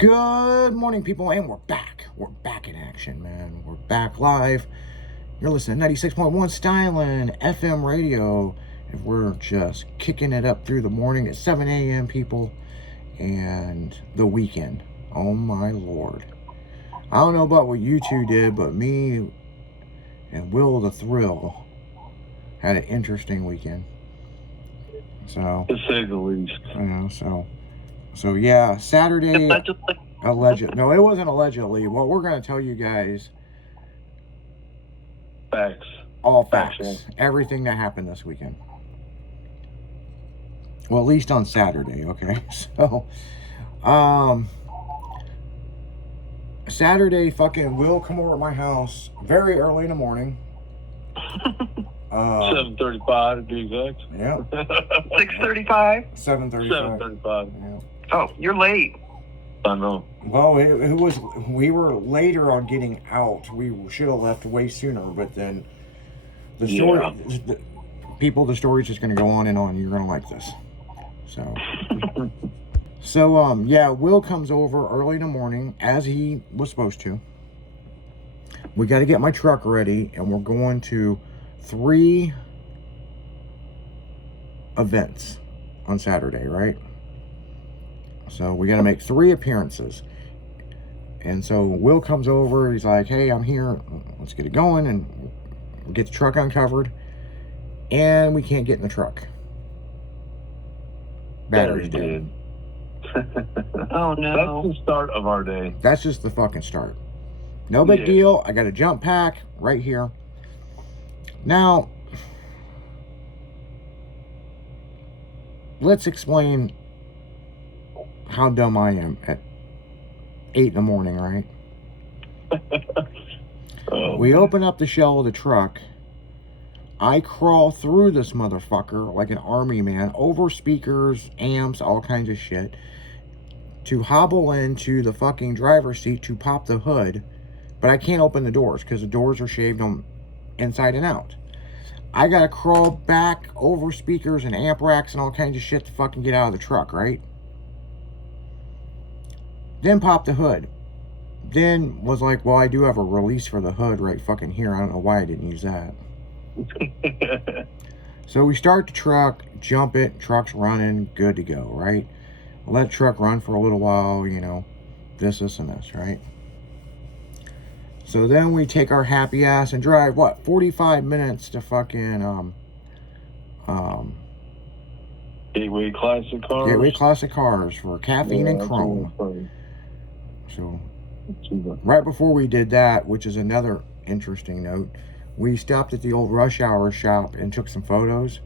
Good morning, people, and we're back. We're back in action, man. We're back live. You're listening to 96.1 Styling FM radio, and we're just kicking it up through the morning at 7 a.m., people, and the weekend. Oh, my Lord. I don't know about what you two did, but me and Will the Thrill had an interesting weekend. So, to say the least. So yeah, Saturday. Allegedly. No, it wasn't allegedly. Well, we're going to tell you guys. Facts. All facts. Everything that happened this weekend. Well, at least on Saturday, okay? So, Saturday, fucking Will come over at my house very early in the morning. 7:35 to be exact. Yeah. 6:35? 7:35. 7:35. Yeah. Oh, you're late. I know. Well, we were later on getting out. We should have left way sooner, but then the story, the story's just going to go on and on. You're going to like this. So, yeah, Will comes over early in the morning, as he was supposed to. We got to get my truck ready, and we're going to 3 events on Saturday, right? So we got to make 3 appearances. And so Will comes over. He's like, hey, I'm here. Let's get it going and get the truck uncovered. And we can't get in the truck. Battery's dead. Oh, no. That's the start of our day. That's just the fucking start. No big deal. I got a jump pack right here. Now, let's explain how dumb I am at 8 in the morning, right? We open up the shell of the truck. I crawl through this motherfucker like an army man, over speakers, amps, all kinds of shit, to hobble into the fucking driver's seat to pop the hood, but I can't open the doors because the doors are shaved on inside and out. I gotta crawl back over speakers and amp racks and all kinds of shit to fucking get out of the truck, right? Then pop the hood. Then was like, well, I do have a release for the hood right fucking here. I don't know why I didn't use that. So we start the truck, jump it, truck's running, good to go, right? Let the truck run for a little while, you know, this, and this, right? So then we take our happy ass and drive, 45 minutes to fucking, Gateway Classic Cars. Gateway Classic Cars for caffeine and chrome. So, right before we did that, which is another interesting note, we stopped at the old Rush Hour shop and took some photos,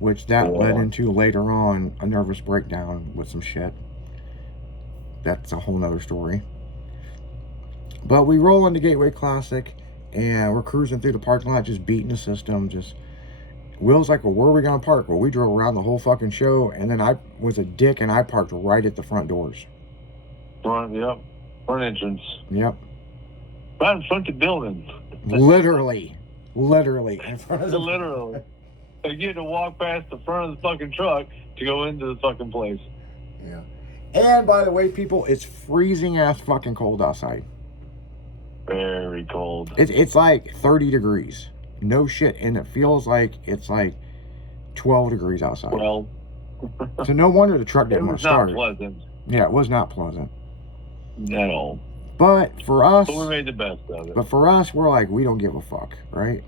which that led into later on a nervous breakdown with some shit. That's a whole nother story. But we roll into Gateway Classic, and we're cruising through the parking lot, just beating the system. Will's like, well, where are we going to park? Well, we drove around the whole fucking show, and then I was a dick, and I parked right at the front doors. Front entrance. Yep. Right in front of the building. Literally in front of the Literally. Like you had to walk past the front of the fucking truck to go into the fucking place. Yeah. And by the way, people, it's freezing ass fucking cold outside. Very cold. It's like 30 degrees. No shit. And it feels like it's like 12 degrees outside. Well. So no wonder the truck didn't want to start. It was not pleasant. Yeah, it was not pleasant. At all. But for us... But we made the best of it. But for us, we're like, we don't give a fuck, right?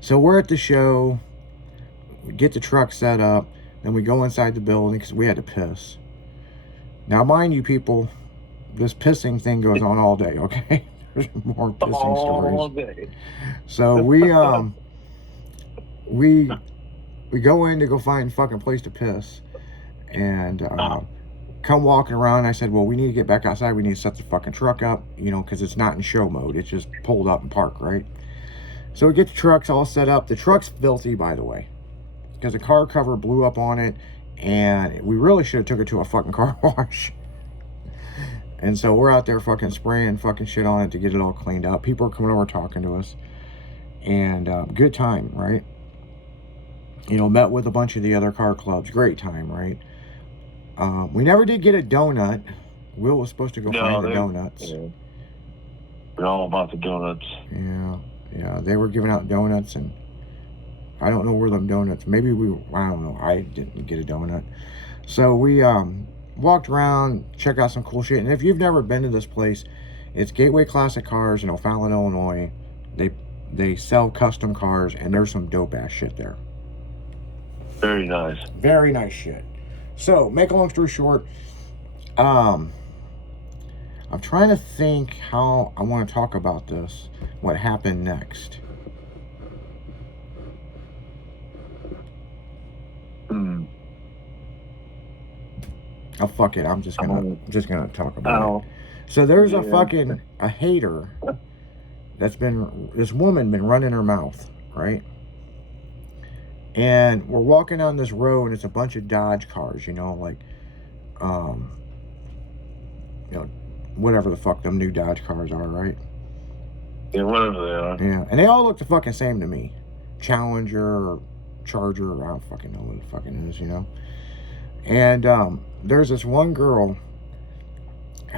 So we're at the show. We get the truck set up. Then we go inside the building because we had to piss. Now, mind you, people, this pissing thing goes on all day, okay? There's more pissing stories. All day. So we go in to go find a fucking place to piss. And come walking around, I said, well, we need to get back outside. We need to set the fucking truck up, you know, because it's not in show mode. It's just pulled up and parked, right? So we get the trucks all set up. The truck's filthy, by the way, because the car cover blew up on it, and we really should have took it to a fucking car wash. And so we're out there fucking spraying fucking shit on it to get it all cleaned up. People are coming over talking to us, and good time, right? You know, met with a bunch of the other car clubs. Great time, right? We never did get a donut. Will was supposed to go No, find the donuts. Yeah. We're all about the donuts. Yeah, they were giving out donuts, and I don't know where them donuts. Maybe I don't know. I didn't get a donut. So we walked around, check out some cool shit. And if you've never been to this place, it's Gateway Classic Cars in O'Fallon, Illinois. They sell custom cars, and there's some dope ass shit there. Very nice. Very nice shit. So, make a long story short, I'm trying to think how I want to talk about this. What happened next? Oh, fuck it. I'm just gonna talk about it. So there's a hater this woman been running her mouth, right? And we're walking on this road, and it's a bunch of Dodge cars, like, whatever the fuck them new Dodge cars are, right? Yeah, whatever they are. Yeah, and they all look the fucking same to me. Challenger or Charger, or I don't fucking know what the fucking is, And there's this one girl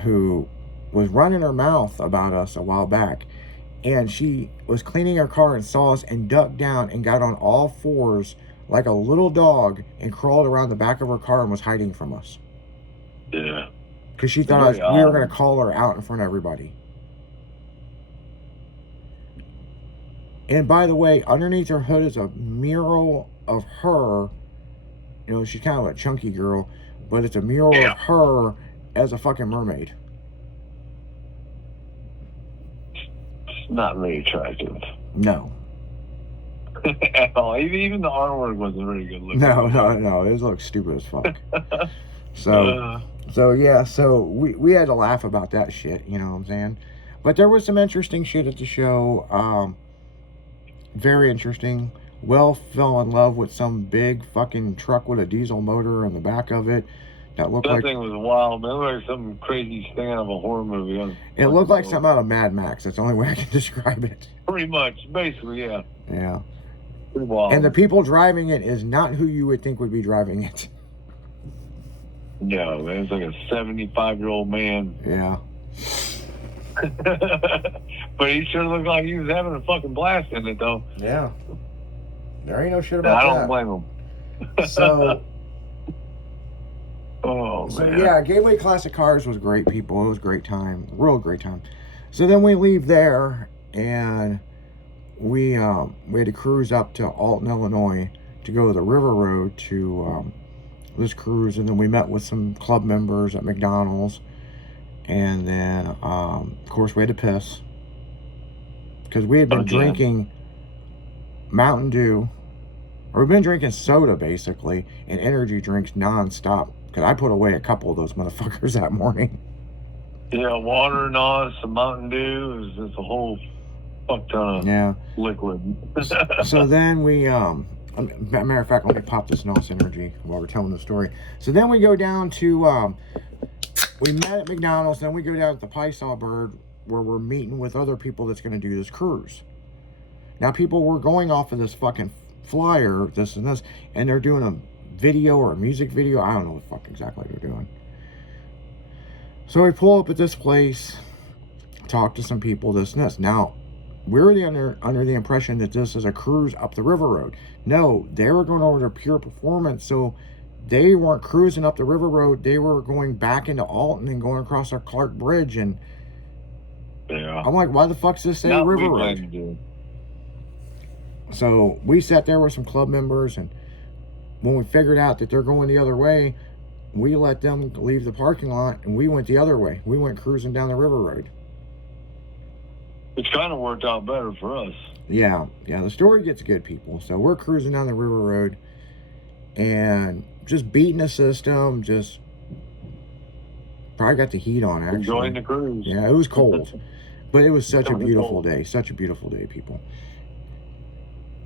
who was running her mouth about us a while back, and she was cleaning her car and saw us and ducked down and got on all fours like a little dog and crawled around the back of her car and was hiding from us. Yeah. Because she thought we were going to call her out in front of everybody. And by the way, underneath her hood is a mural of her. She's kind of a chunky girl, but it's a mural of her as a fucking mermaid. Not very attractive. No. At all. Even the artwork wasn't very good looking. No. It looks stupid as fuck. So we had to laugh about that shit, you know what I'm saying? But there was some interesting shit at the show. Very interesting. Will fell in love with some big fucking truck with a diesel motor in the back of it. That thing was wild, man. It looked like some crazy thing out of a horror movie. It looked like something out of Mad Max. That's the only way I can describe it. Pretty much, basically, yeah. Yeah. Pretty wild. And the people driving it is not who you would think would be driving it. No, man, it's like a 75-year-old man. Yeah. But he sure looked like he was having a fucking blast in it, though. Yeah. There ain't no shit about that. I don't blame him. So... Oh, so man. Yeah, Gateway Classic Cars was great, people. It was a great time. Real great time. So then we leave there, and we had to cruise up to Alton, Illinois to go to the River Road to this cruise, and then we met with some club members at McDonald's, and then of course we had to piss because we had been drinking Mountain Dew, or we've been drinking soda basically, and energy drinks nonstop. Because I put away a couple of those motherfuckers that morning. Yeah, water, NOS, some Mountain Dew. It was just a whole fuck ton of liquid. So then we, matter of fact, let me pop this NOS Energy while we're telling the story. So then we go down to, we met at McDonald's, then we go down to the Pie-Saw Bird, where we're meeting with other people that's going to do this cruise. Now, people were going off of this fucking flyer, this and this, and they're doing a video or a music video. I don't know what the fuck exactly they're doing. So we pull up at this place, talk to some people, this and this. Now, we're under the impression that this is a cruise up the River Road. No, they were going over to Pure Performance, so they weren't cruising up the River Road. They were going back into Alton and going across our Clark Bridge, and I'm like, why the fuck does this say River Road? So we sat there with some club members, and when we figured out that they're going the other way, we let them leave the parking lot, and we went the other way. We went cruising down the River Road. It's kind of worked out better for us. Yeah, the story gets good, people. So we're cruising down the River Road, and just beating the system, just probably got the heat on, actually. Enjoying the cruise. Yeah, it was cold, but it was such a beautiful day. Such a beautiful day, people.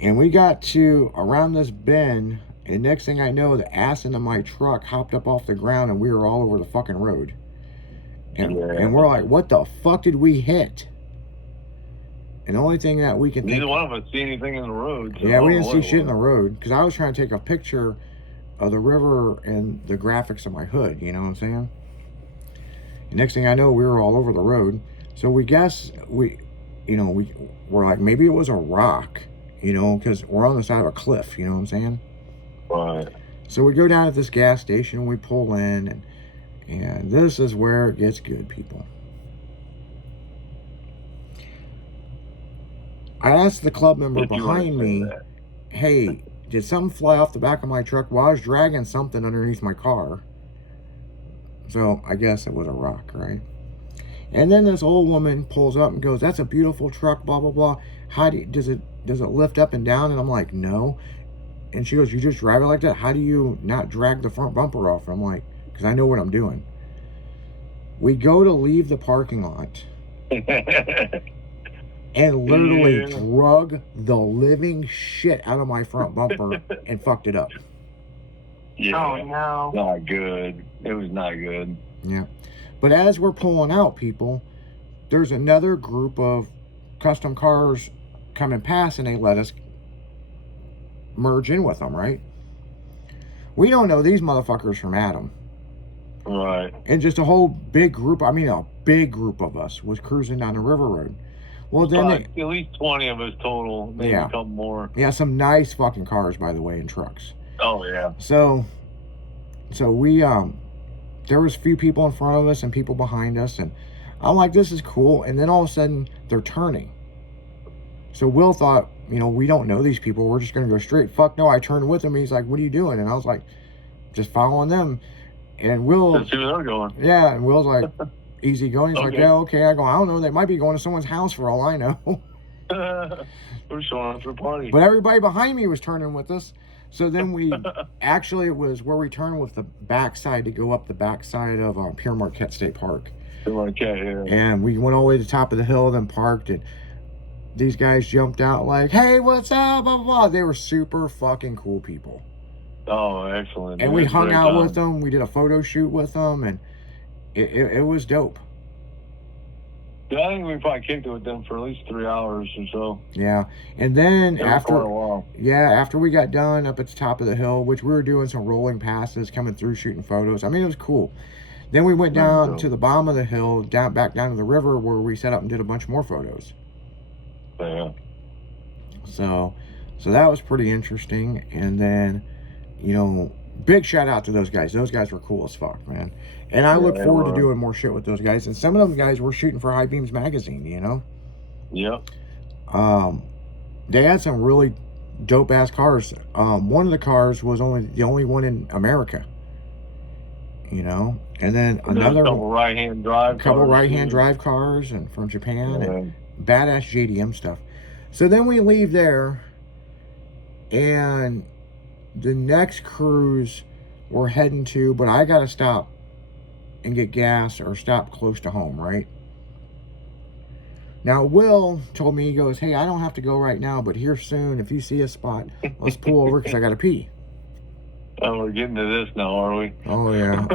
And we got to around this bend, and next thing I know, the ass into my truck hopped up off the ground, and we were all over the fucking road. And we're like, what the fuck did we hit? And the only thing that we can think... Neither one of us see anything in the road. So yeah, we didn't see shit in the road. Because I was trying to take a picture of the river and the graphics of my hood, you know what I'm saying? And next thing I know, we were all over the road. So we guess we're like, maybe it was a rock, you know, because we're on the side of a cliff, you know what I'm saying? Right. So we go down at this gas station, we pull in, and this is where it gets good, people. I asked the club member behind me, hey, did something fly off the back of my truck while I was dragging something underneath my car? So I guess it was a rock, right? And then this old woman pulls up and goes, that's a beautiful truck, blah, blah, blah. How does it lift up and down? And I'm like, no. And she goes, you just drive it like that? How do you not drag the front bumper off? I'm like, because I know what I'm doing. We go to leave the parking lot and literally drug the living shit out of my front bumper and fucked it up. Yeah. Oh, no. Not good. It was not good. Yeah. But as we're pulling out, people, there's another group of custom cars coming past, and they let us merge in with them, right? We don't know these motherfuckers from Adam. Right. And just a whole big group, I mean a big group of us was cruising down the river road. Well, then at least 20 of us total, maybe a couple more. Yeah, some nice fucking cars, by the way, and trucks. Oh, yeah. So we, there was a few people in front of us and people behind us, and I'm like, this is cool. And then all of a sudden, they're turning. So Will thought, you know, we don't know these people. We're just going to go straight. Fuck no, I turned with him. He's like, what are you doing? And I was like, just following them. And Will... Let's see where they're going. Yeah, and Will's like, easy going. He's like, yeah, okay. I go, I don't know. They might be going to someone's house for all I know. We're showing up for a party. But everybody behind me was turning with us. So then we, actually it was where we turned with the backside to go up the backside of Pere Marquette State Park. Pere Marquette, yeah. And we went all the way to the top of the hill, then parked, and these guys jumped out like, hey, what's up, blah, blah, blah. They were super fucking cool people. Oh, excellent. And we hung out with them. We did a photo shoot with them, and it was dope. Yeah, I think we probably kicked it with them for at least 3 hours or so. Yeah, and then after a while. Yeah, after we got done up at the top of the hill, which we were doing some rolling passes, coming through, shooting photos. I mean, it was cool. Then we went down to the bottom of the hill, back down to the river, where we set up and did a bunch more photos. Yeah. So that was pretty interesting. And then, you know, big shout out to those guys. Those guys were cool as fuck, man. And I look forward to doing more shit with those guys. And some of them guys were shooting for High Beams magazine, you know? Yep. They had some really dope ass cars. One of the cars was the only one in America, you know? And then another couple right-hand drive cars and from Japan and badass JDM stuff. So then we leave there, and the next cruise we're heading to, but I gotta stop and get gas or stop close to home, right? Now Will told me, he goes, hey, I don't have to go right now, but here soon, if you see a spot, let's pull over because I gotta pee. Oh, we're getting to this now, are we? Oh yeah.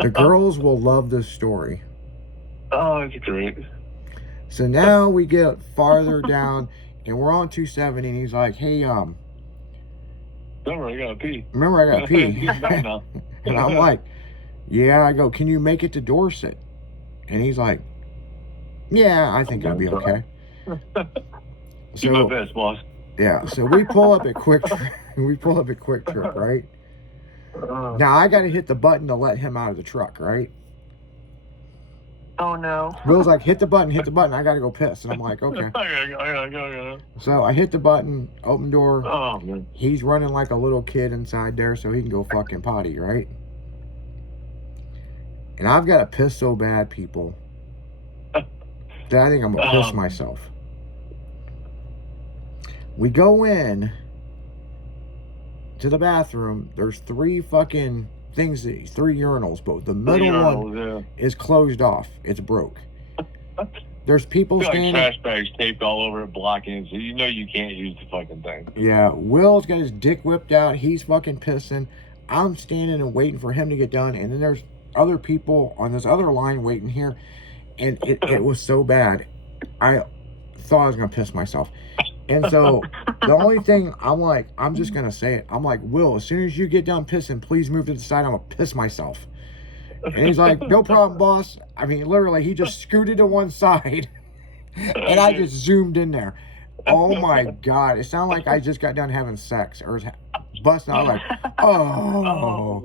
The girls will love this story. Oh, it's great. So now we get farther down, and we're on 270, and he's like, hey, remember I gotta pee. And I'm like, yeah. I go, can you make it to Dorset? And he's like, yeah, I think I'll be okay. Do my best, boss. Yeah, so we pull up at Quick Trip, right? Now I got to hit the button to let him out of the truck, right? Oh no. Will's like, hit the button. I got to go piss. And I'm like, okay. I gotta go. So I hit the button, open door. Oh, man. He's running like a little kid inside there so he can go fucking potty, right? And I've got to piss so bad, people, that I think I'm going to piss myself. We go in to the bathroom. There's three fucking things, three urinals, but the middle one is closed off. It's broke. There's people standing. Like trash bags taped all over it, blocking it, so you know you can't use the fucking thing. Yeah, Will's got his dick whipped out. He's fucking pissing. I'm standing and waiting for him to get done, and then there's other people on this other line waiting here, and it was so bad. I thought I was gonna piss myself. And so the only thing I'm just going to say it. I'm like, Will, as soon as you get done pissing, please move to the side. I'm going to piss myself. And he's like, no problem, boss. I mean, literally, he just scooted to one side. And I just zoomed in there. Oh, my God. It sounded like I just got done having sex. Or busting out like, oh,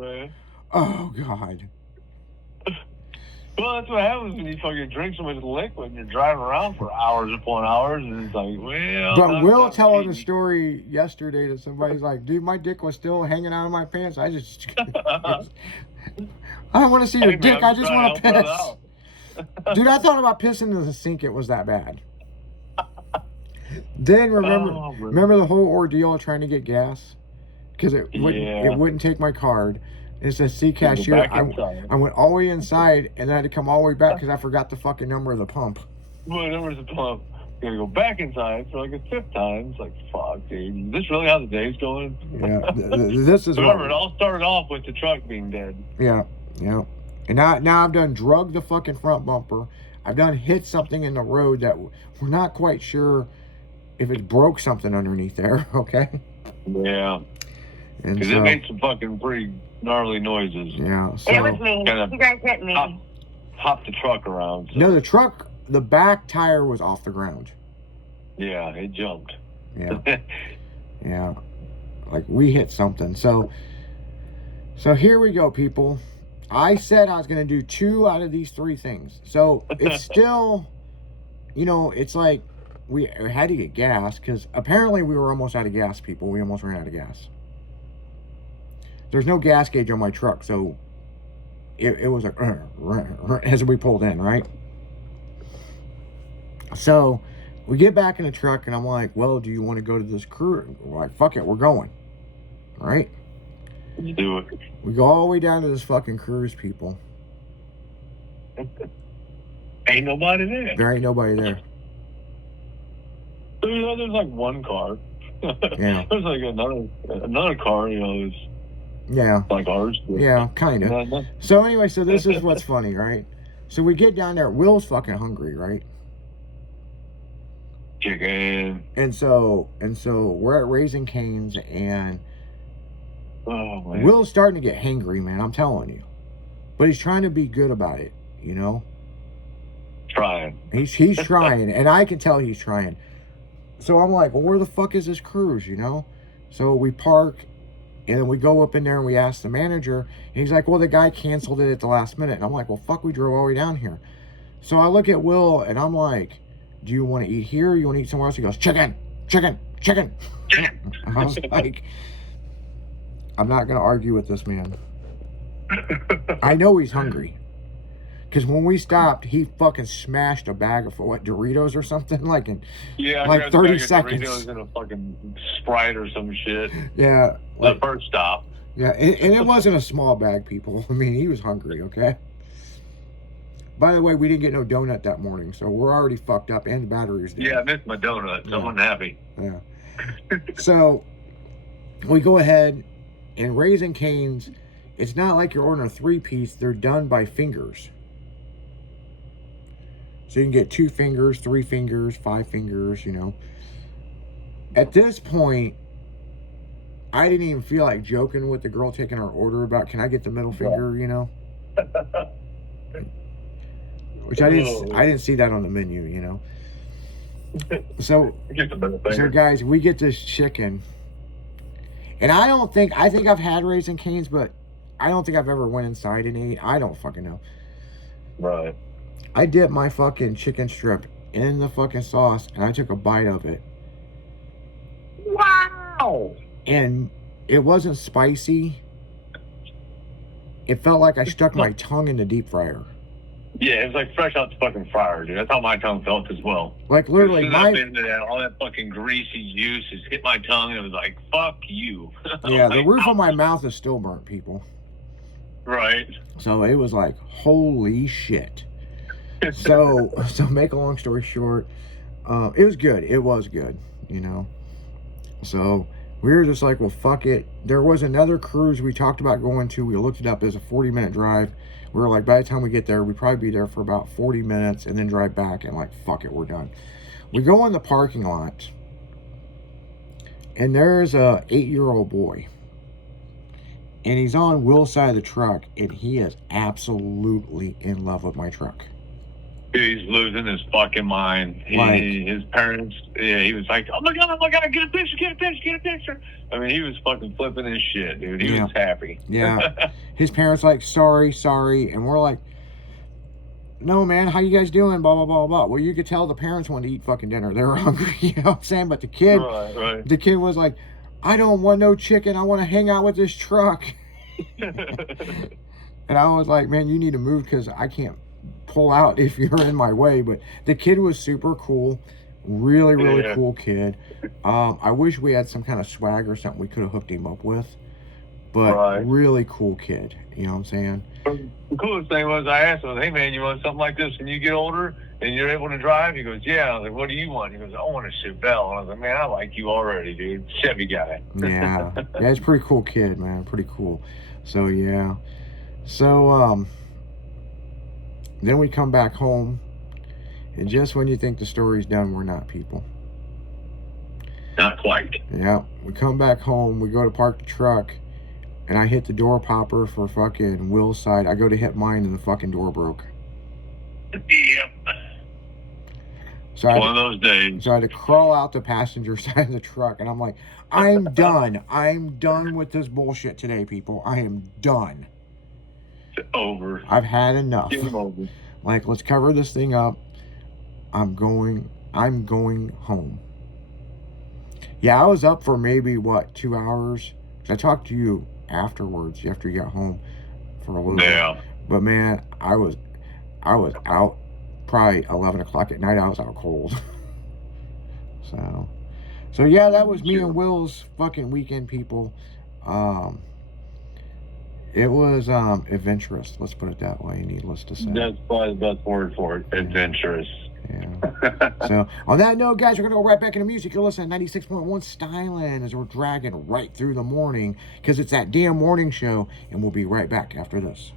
God. Well, that's what happens when you fucking drink so much liquid and you're driving around for hours upon hours, and it's like, well. But Will telling the story yesterday to somebody's like, dude, my dick was still hanging out of my pants. I just, I don't want to see your dick. I just want to piss. Dude, I thought about pissing in the sink. It was that bad. Then remember the whole ordeal of trying to get gas? Because it wouldn't take my card. It says, see cashier. I went all the way inside and then I had to come all the way back because I forgot the fucking number of the pump. What number is the pump? You gotta go back inside for like a 5th time. It's like, fuck, dude. Is this really how the day's going? Yeah. This is Remember, it all started off with the truck being dead. Yeah. And now I've done drug the fucking front bumper. I've done hit something in the road that we're not quite sure if it broke something underneath there, okay? Yeah. Because it made some fucking pretty gnarly noises. Yeah. So it was me. You guys hit me. Hopped the truck around. So. No, the back tire was off the ground. Yeah, it jumped. Yeah. Yeah. Like we hit something. So here we go, people. I said I was going to do 2 out of these 3 things. So it's still, it's like we had to get gas because apparently we were almost out of gas, people. We almost ran out of gas. There's no gas gauge on my truck, so it was like as we pulled in, right? So we get back in the truck, and I'm like, well, do you want to go to this cruise? We're like, fuck it, we're going. All right? You do it. We go all the way down to this fucking cruise, people. Ain't nobody there. There ain't nobody there. There's like one car. Yeah. There's like another car, is yeah, like ours. Yeah, kind of. So anyway, so this is what's funny, right? So we get down there. Will's fucking hungry, right? Chicken. And so we're at Raising Cane's, and man. Will's starting to get hangry, man. I'm telling you, but he's trying to be good about it, Trying. He's trying, and I can tell he's trying. So I'm like, well, where the fuck is this cruise, So we park. And then we go up in there and we ask the manager. And he's like, well, the guy canceled it at the last minute. And I'm like, well, fuck, we drove all the way down here. So I look at Will and I'm like, do you want to eat here or you want to eat somewhere else? He goes, chicken. And I was like, I'm not going to argue with this man. I know he's hungry. Because when we stopped, he fucking smashed a bag of, Doritos or something? Like in 30 seconds. Doritos in a fucking Sprite or some shit. Yeah. The first stop. Yeah, and it wasn't a small bag, people. I mean, he was hungry, okay? By the way, we didn't get no donut that morning, so we're already fucked up, and the battery's dead. Yeah, I missed my donut. So I'm unhappy. Yeah. So, we go ahead, and Raising Cane's, it's not like you're ordering a 3-piece. They're done by fingers. So you can get 2 fingers, 3 fingers, 5 fingers, At this point, I didn't even feel like joking with the girl taking our order about, can I get the middle finger, Which I didn't see that on the menu, So guys, we get this chicken. And I think I've had Raising Cane's, but I don't think I've ever went inside and ate. I don't fucking know. Right. I dipped my fucking chicken strip in the fucking sauce and I took a bite of it. Wow. And it wasn't spicy. It felt like I stuck my tongue in the deep fryer. Yeah, it was like fresh out the fucking fryer, dude. That's how my tongue felt as well. Like literally, all that fucking greasy juice just hit my tongue, and it was like, "Fuck you." Yeah, the roof of my mouth is still burnt, people. Right. So it was like, holy shit. So make a long story short, it was good. It was good, So we were just like, well, fuck it. There was another cruise we talked about going to. We looked it up as a 40-minute drive. We were like, by the time we get there, we'd probably be there for about 40 minutes and then drive back and like, fuck it, we're done. We go in the parking lot And there's a 8-year-old boy. And he's on Will's side of the truck, and he is absolutely in love with my truck. He's losing his fucking mind. His parents, he was like, oh my God, get a picture. I mean, he was fucking flipping his shit, dude. He was happy. Yeah. His parents like, sorry. And we're like, no, man, how you guys doing? Blah, blah, blah, blah. Well, you could tell the parents wanted to eat fucking dinner. They were hungry, you know what I'm saying? But the kid, the kid was like, I don't want no chicken. I want to hang out with this truck. And I was like, man, you need to move because I can't pull out if you're in my way. But the kid was super cool. Really cool kid. I wish we had some kind of swag or something we could have hooked him up with. But really cool kid. You know what I'm saying? The coolest thing was I asked him, hey, man, you want something like this when you get older and you're able to drive? He goes, yeah. I was like, what do you want? He goes, I want a Chevelle. And I was like, man, I like you already, dude. Chevy guy. Yeah, he's a pretty cool kid, man. Pretty cool. So, yeah. So, then we come back home. And just when you think the story's done, we're not, people. Not quite. Yeah. We come back home. We go to park the truck. And I hit the door popper for fucking Will's side. I go to hit mine and the fucking door broke. Yep. So one of those days. So I had to crawl out the passenger side of the truck. And I'm like, I'm done. I'm done with this bullshit today, people. I am done. It's over. I've had enough. Get over. Like, let's cover this thing up. I'm going home. Yeah, I was up for maybe, 2 hours? I talked to you afterwards, after you got home for a little bit. But man, I was out probably 11 o'clock at night. I was out cold. So yeah, that was me and Will's fucking weekend, people. It was adventurous, let's put it that way, needless to say. That's probably the best word for it. Adventurous. Yeah. So on that note, guys, we're gonna go right back into music. You're listening to 96.1 Styling as we're dragging right through the morning because it's that damn morning show, and we'll be right back after this.